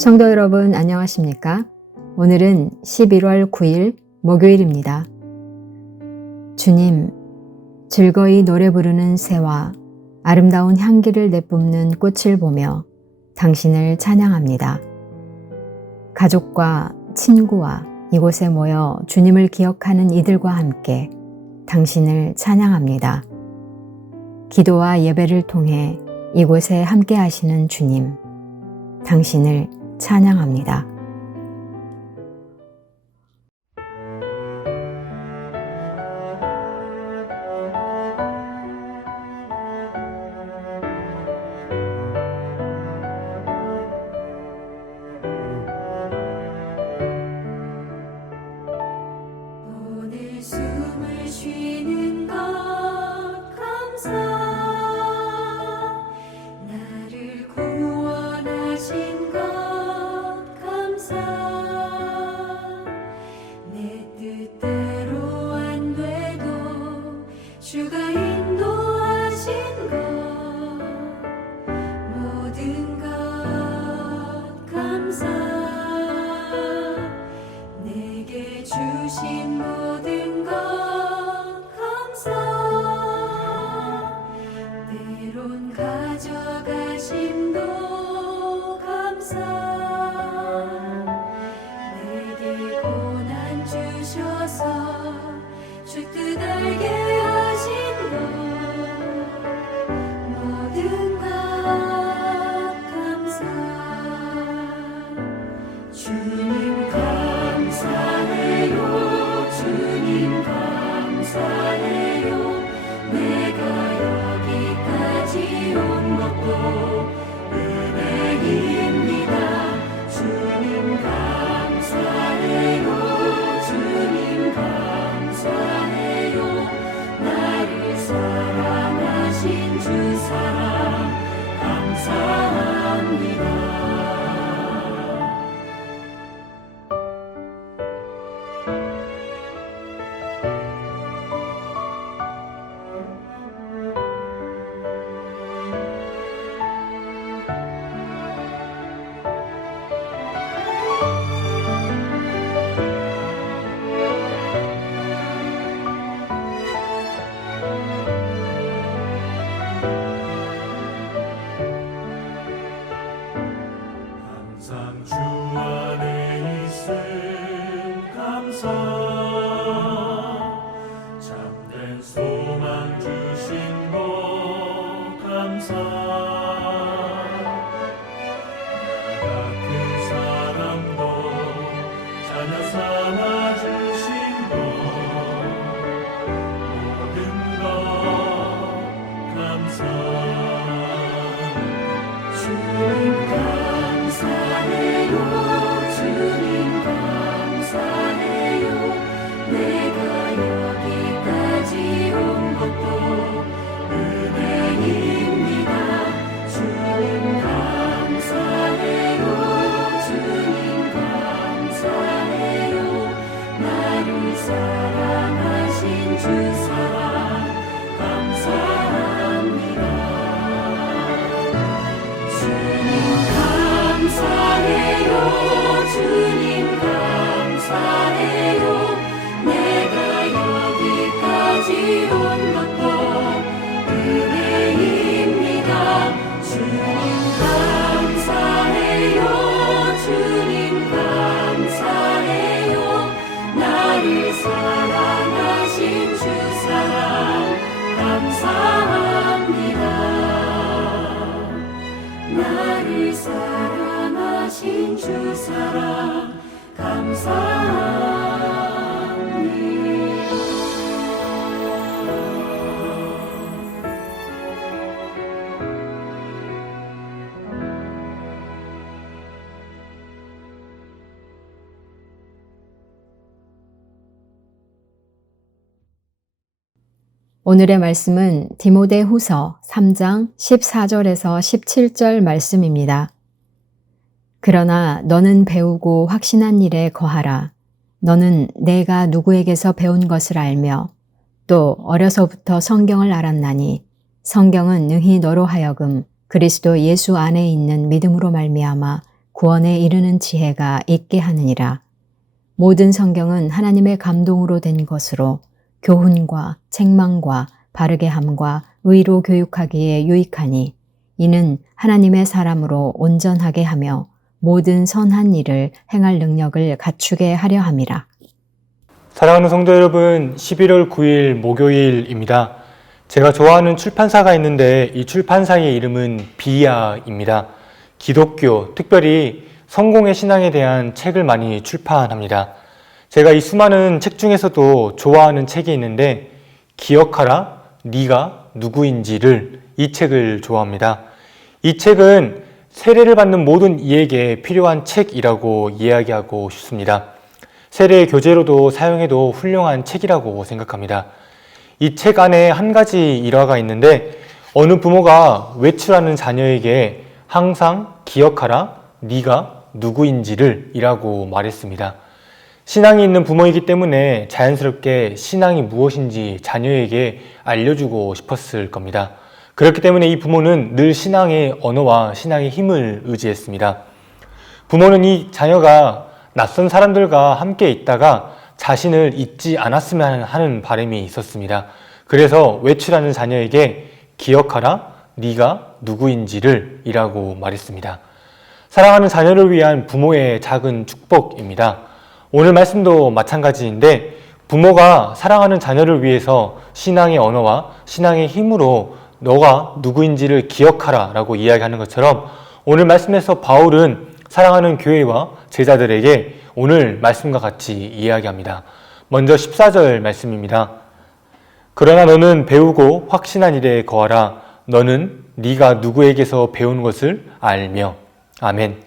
성도 여러분 안녕하십니까? 오늘은 11월 9일 목요일입니다. 주님, 즐거이 노래 부르는 새와 아름다운 향기를 내뿜는 꽃을 보며 당신을 찬양합니다. 가족과 친구와 이곳에 모여 주님을 기억하는 이들과 함께 당신을 찬양합니다. 기도와 예배를 통해 이곳에 함께 하시는 주님, 당신을 찬양합니다. 오늘 숨을 쉬는 것 감사, 나를 구원하신 것 감사, 내 뜻대로 안 돼도 주가 인도하신 것 모든 것 감사, 내게 주신 모든 것 감사, 때론 가져가심도 감사, 내게 고난 주셔서 주 뜻 알게 하신 것 모든 것 감사, 주님 감사해요, 주님 감사해요, 내가 여기까지 온 것도 은혜입니다. 주님 감사해요, 주님 감사해요, 나를 사랑하신 주 사랑 감사합니다. 항상 주 안에 있음 감사, 참된 소망 주신 것 감사, 나 같은 사람도 자녀 삼아 주신 것 모든 것 감사, 주님 감사해요, 주님 감사해요, 내가 여기까지 온 것도 은혜입니다. 주님 감사해요, 주님 감사해요, 나를 사랑하신 주 사랑 감사합니다. 주님 감사해요, 주님 감사해요, 내가 여기까지 온 것도 은혜입니다. 주님 감사해요, 주님 감사해요, 나를 사랑하신 주 사랑 감사합니다. 나를 사랑하신 주 사랑 감사합니다. 오늘의 말씀은 디모데후서 3장 14절에서 17절 말씀입니다. 그러나 너는 배우고 확신한 일에 거하라. 너는 내가 누구에게서 배운 것을 알며 또 어려서부터 성경을 알았나니 성경은 능히 너로 하여금 그리스도 예수 안에 있는 믿음으로 말미암아 구원에 이르는 지혜가 있게 하느니라. 모든 성경은 하나님의 감동으로 된 것으로 교훈과 책망과 바르게 함과 의로 교육하기에 유익하니 이는 하나님의 사람으로 온전하게 하며 모든 선한 일을 행할 능력을 갖추게 하려 함이라. 사랑하는 성도 여러분, 11월 9일 목요일입니다. 제가 좋아하는 출판사가 있는데 이 출판사의 이름은 비야입니다. 기독교, 특별히 성공의 신앙에 대한 책을 많이 출판합니다. 제가 이 수많은 책 중에서도 좋아하는 책이 있는데 기억하라, 네가 누구인지를, 이 책을 좋아합니다. 이 책은 세례를 받는 모든 이에게 필요한 책이라고 이야기하고 싶습니다. 세례 교재로도 사용해도 훌륭한 책이라고 생각합니다. 이 책 안에 한 가지 일화가 있는데 어느 부모가 외출하는 자녀에게 항상 기억하라, 네가 누구인지를 이라고 말했습니다. 신앙이 있는 부모이기 때문에 자연스럽게 신앙이 무엇인지 자녀에게 알려주고 싶었을 겁니다. 그렇기 때문에 이 부모는 늘 신앙의 언어와 신앙의 힘을 의지했습니다. 부모는 이 자녀가 낯선 사람들과 함께 있다가 자신을 잊지 않았으면 하는 바람이 있었습니다. 그래서 외출하는 자녀에게 기억하라, 네가 누구인지를 이라고 말했습니다. 사랑하는 자녀를 위한 부모의 작은 축복입니다. 오늘 말씀도 마찬가지인데 부모가 사랑하는 자녀를 위해서 신앙의 언어와 신앙의 힘으로 너가 누구인지를 기억하라 라고 이야기하는 것처럼 오늘 말씀에서 바울은 사랑하는 교회와 제자들에게 오늘 말씀과 같이 이야기합니다. 먼저 14절 말씀입니다. 그러나 너는 배우고 확신한 일에 거하라. 너는 네가 누구에게서 배운 것을 알며. 아멘.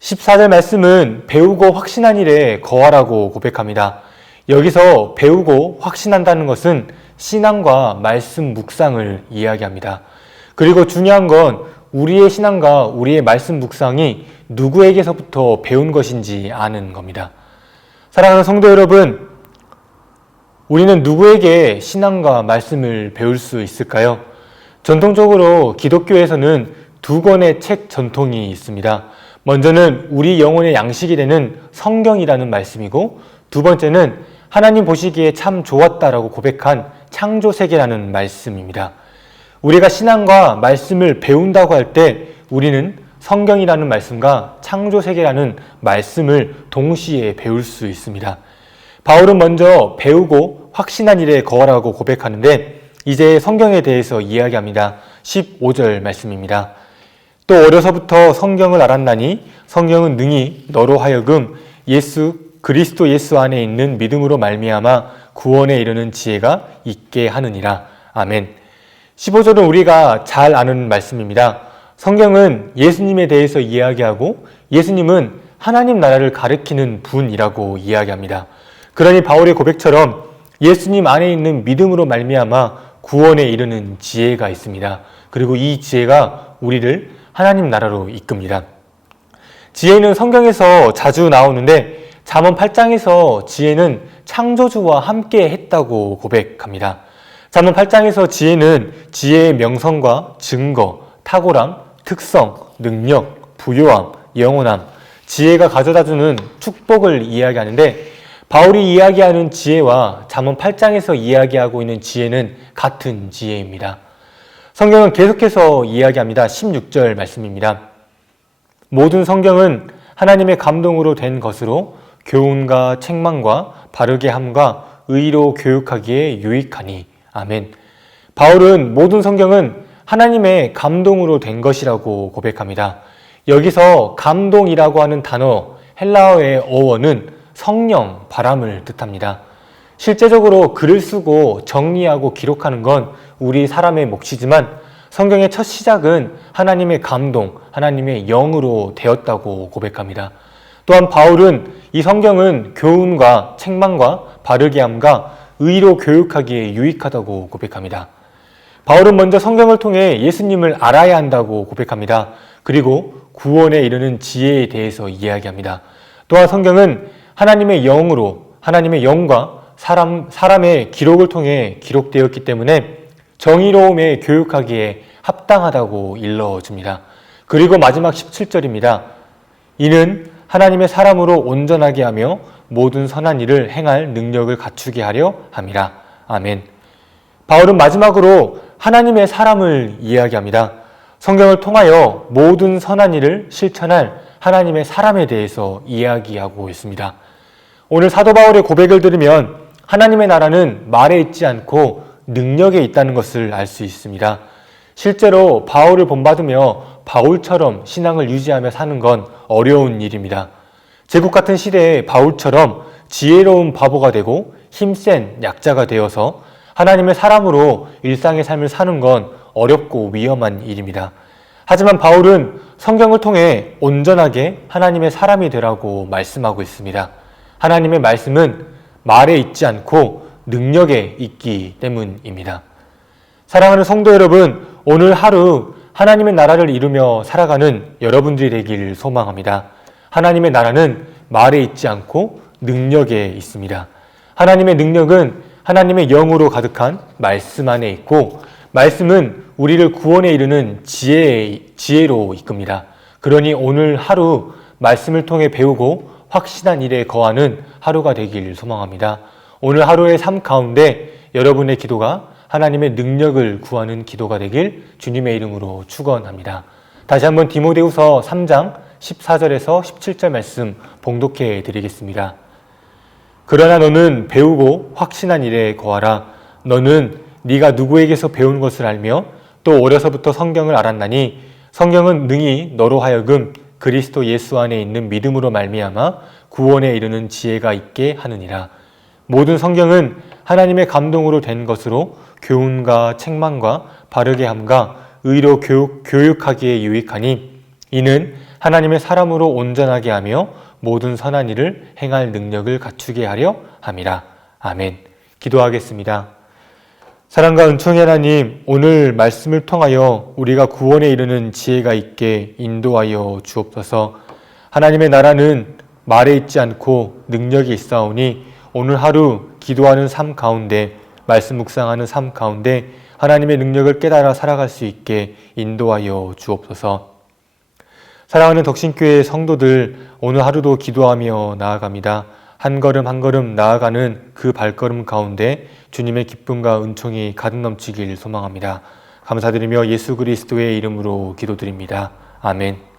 14절 말씀은 배우고 확신한 일에 거하라고 고백합니다. 여기서 배우고 확신한다는 것은 신앙과 말씀 묵상을 이야기합니다. 그리고 중요한 건 우리의 신앙과 우리의 말씀 묵상이 누구에게서부터 배운 것인지 아는 겁니다. 사랑하는 성도 여러분, 우리는 누구에게 신앙과 말씀을 배울 수 있을까요? 전통적으로 기독교에서는 두 권의 책 전통이 있습니다. 먼저는 우리 영혼의 양식이 되는 성경이라는 말씀이고 두 번째는 하나님 보시기에 참 좋았다라고 고백한 창조세계라는 말씀입니다. 우리가 신앙과 말씀을 배운다고 할 때 우리는 성경이라는 말씀과 창조세계라는 말씀을 동시에 배울 수 있습니다. 바울은 먼저 배우고 확신한 일에 거하라고 고백하는데 이제 성경에 대해서 이야기합니다. 15절 말씀입니다. 또 어려서부터 성경을 알았나니 성경은 능히 너로 하여금 그리스도 예수 안에 있는 믿음으로 말미암아 구원에 이르는 지혜가 있게 하느니라. 아멘. 15절은 우리가 잘 아는 말씀입니다. 성경은 예수님에 대해서 이야기하고 예수님은 하나님 나라를 가리키는 분이라고 이야기합니다. 그러니 바울의 고백처럼 예수님 안에 있는 믿음으로 말미암아 구원에 이르는 지혜가 있습니다. 그리고 이 지혜가 우리를 하나님 나라로 이끕니다. 지혜는 성경에서 자주 나오는데 잠언 8장에서 지혜는 창조주와 함께 했다고 고백합니다. 잠언 8장에서 지혜는 지혜의 명성과 증거, 탁월함, 특성, 능력, 부요함, 영원함, 지혜가 가져다주는 축복을 이야기하는데 바울이 이야기하는 지혜와 잠언 8장에서 이야기하고 있는 지혜는 같은 지혜입니다. 성경은 계속해서 이야기합니다. 16절 말씀입니다. 모든 성경은 하나님의 감동으로 된 것으로 교훈과 책망과 바르게 함과 의로 교육하기에 유익하니. 아멘. 바울은 모든 성경은 하나님의 감동으로 된 것이라고 고백합니다. 여기서 감동이라고 하는 단어, 헬라어의 어원은 성령, 바람을 뜻합니다. 실제적으로 글을 쓰고 정리하고 기록하는 건 우리 사람의 몫이지만 성경의 첫 시작은 하나님의 감동, 하나님의 영으로 되었다고 고백합니다. 또한 바울은 이 성경은 교훈과 책망과 바르게 함과 의로 교육하기에 유익하다고 고백합니다. 바울은 먼저 성경을 통해 예수님을 알아야 한다고 고백합니다. 그리고 구원에 이르는 지혜에 대해서 이야기합니다. 또한 성경은 하나님의 영으로, 하나님의 영과 사람의 기록을 통해 기록되었기 때문에 정의로움에 교육하기에 합당하다고 일러줍니다. 그리고 마지막 17절입니다. 이는 하나님의 사람으로 온전하게 하며 모든 선한 일을 행할 능력을 갖추게 하려 함이라. 아멘. 바울은 마지막으로 하나님의 사람을 이야기합니다. 성경을 통하여 모든 선한 일을 실천할 하나님의 사람에 대해서 이야기하고 있습니다. 오늘 사도 바울의 고백을 들으면 하나님의 나라는 말에 있지 않고 능력에 있다는 것을 알 수 있습니다. 실제로 바울을 본받으며 바울처럼 신앙을 유지하며 사는 건 어려운 일입니다. 제국 같은 시대에 바울처럼 지혜로운 바보가 되고 힘센 약자가 되어서 하나님의 사람으로 일상의 삶을 사는 건 어렵고 위험한 일입니다. 하지만 바울은 성경을 통해 온전하게 하나님의 사람이 되라고 말씀하고 있습니다. 하나님의 말씀은 말에 있지 않고 능력에 있기 때문입니다. 사랑하는 성도 여러분, 오늘 하루 하나님의 나라를 이루며 살아가는 여러분들이 되길 소망합니다. 하나님의 나라는 말에 있지 않고 능력에 있습니다. 하나님의 능력은 하나님의 영으로 가득한 말씀 안에 있고, 말씀은 우리를 구원에 이르는 지혜로 이끕니다. 그러니 오늘 하루 말씀을 통해 배우고 확신한 일에 거하는 하루가 되길 소망합니다. 오늘 하루의 삶 가운데 여러분의 기도가 하나님의 능력을 구하는 기도가 되길 주님의 이름으로 축원합니다. 다시 한번 디모데후서 3장 14절에서 17절 말씀 봉독해 드리겠습니다. 그러나 너는 배우고 확신한 일에 거하라. 너는 네가 누구에게서 배운 것을 알며 또 어려서부터 성경을 알았나니 성경은 능히 너로 하여금 그리스도 예수 안에 있는 믿음으로 말미암아 구원에 이르는 지혜가 있게 하느니라. 모든 성경은 하나님의 감동으로 된 것으로 교훈과 책망과 바르게 함과 의로 교육하기에 유익하니 이는 하나님의 사람으로 온전하게 하며 모든 선한 일을 행할 능력을 갖추게 하려 함이라. 아멘. 기도하겠습니다. 사랑과 은총의 하나님, 오늘 말씀을 통하여 우리가 구원에 이르는 지혜가 있게 인도하여 주옵소서. 하나님의 나라는 말에 있지 않고 능력이 있사오니 오늘 하루 기도하는 삶 가운데, 말씀 묵상하는 삶 가운데 하나님의 능력을 깨달아 살아갈 수 있게 인도하여 주옵소서. 사랑하는 덕신교회 성도들, 오늘 하루도 기도하며 나아갑니다. 한 걸음 한 걸음 나아가는 그 발걸음 가운데 주님의 기쁨과 은총이 가득 넘치길 소망합니다. 감사드리며 예수 그리스도의 이름으로 기도드립니다. 아멘.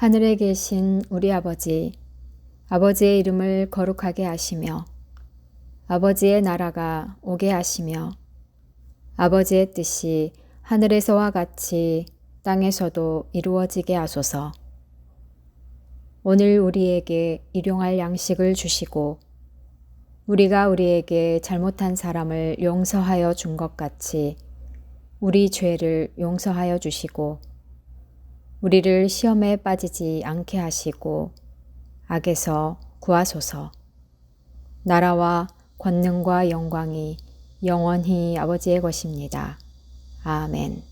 하늘에 계신 우리 아버지, 아버지의 이름을 거룩하게 하시며 아버지의 나라가 오게 하시며 아버지의 뜻이 하늘에서와 같이 땅에서도 이루어지게 하소서. 오늘 우리에게 일용할 양식을 주시고 우리가 우리에게 잘못한 사람을 용서하여 준 것 같이 우리 죄를 용서하여 주시고 우리를 시험에 빠지지 않게 하시고 악에서 구하소서. 나라와 권능과 영광이 영원히 아버지의 것입니다. 아멘.